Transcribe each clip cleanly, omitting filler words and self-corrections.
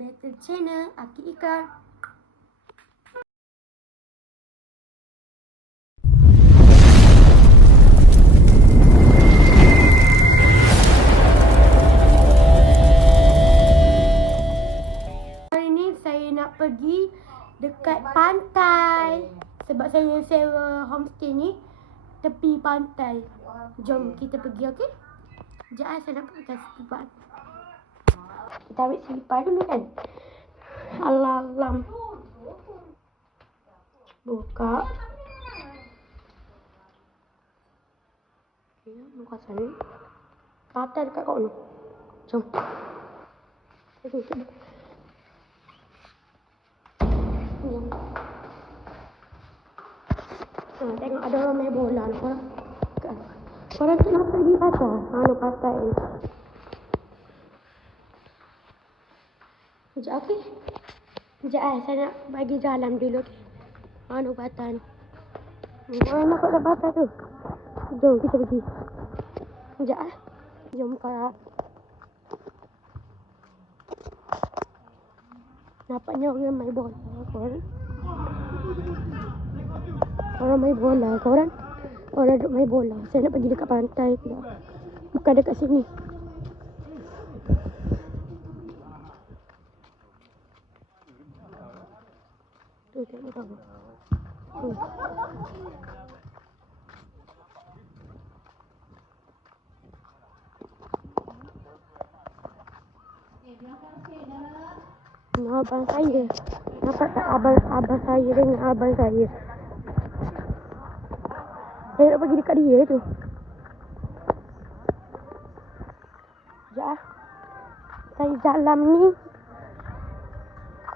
Battle Channel Aki Ikrar. Hari ni saya nak pergi dekat pantai sebab saya sewa homestay ni tepi pantai. Jom kita pergi, okey? Sekejap saya nak pakai selipar. Kita ambil selipar dulu kan. Alam. Buka. Okay, buka sana. Pantai dekat kat mana? Jom. Tengok ada orang main bola ni. Korang tu nak pergi pasar? Pasar ni. Sekejap, okey? Sekejap saya nak bagi jalan dulu, okey? Pasar ni. Korang nampak tak pasar tu? Jom kita pergi. Sekejap Jom korang. Nampaknya orang main bola korang. Orang main bola korang. Orang duduk main bola. Saya nak pergi dekat pantai pula. Bukan dekat sini. Tu tengok tahu. Abang saya. Nampak tak abang saya dengan abang saya? Saya nak pergi dekat dia tu. Sekejap. Saya jalan ni.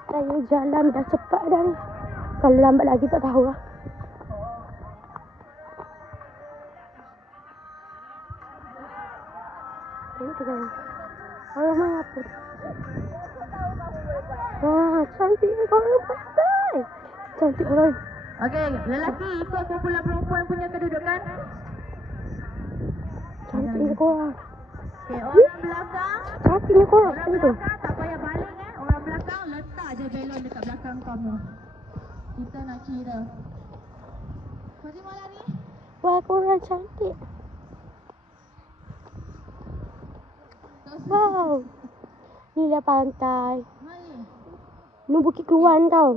Saya jalan dah cepat dah ni. Kalau lambat lagi tak tahu lah. Tengok tu kan. Orang main apa? Cantik ni korang pantai. Cantik korang. Okey, lelaki ikut kumpulan perempuan punya kedudukan. Cantik ni korang. Okey, orang belakang. Cantik ni korang. Orang belakang tak payah balik Orang belakang letak je belon dekat belakang kamu. Kita nak kira. Macam mana ni? Wah, korang cantik. Wow. Ni dah pantai. Ni Bukit Keluan tau.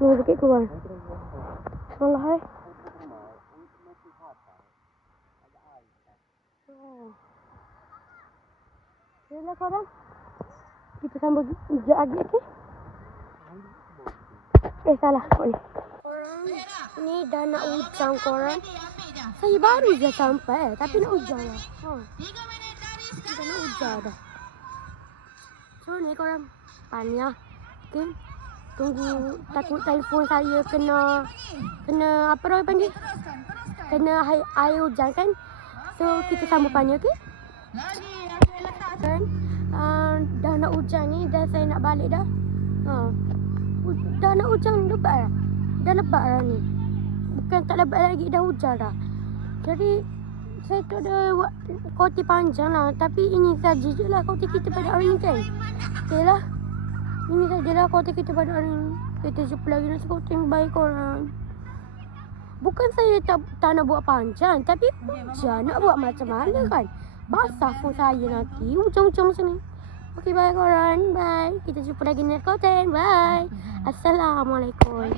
Ni Bukit Keluan. Salah Wow. Yalah korang. Kita sambung sekejap lagi, okey? Salah kau ni. Korang, ni dah nak hujan korang. Saya baru je sampai tapi nak hujan lah. Dah nak hujan dah. So ni korang. Panik. Okay. Tunggu, takut telefon saya kena apa orang panggil? Kena air hujan kan? So kita sambung panik, okey? Kan? Dah nak hujan ni, dah saya nak balik dah. Dah nak hujan lebat dah. Dah lebat dah ni. Bukan tak lebat lagi, dah hujan dah. Jadi saya tu ada koti panjang lah. Tapi ini saja je lah koti kita pada hari ni kan. Okay lah. Ini sajalah kota kita pada hari ini. Kita jumpa lagi nanti kota yang baik korang. Bukan saya tak nak buat panjang. Tapi hujan nak buat macam mana kan. Basah pun saya nanti. Hujan-hujan macam ni. Okey, bye korang. Bye. Kita jumpa lagi next content. Bye. Assalamualaikum.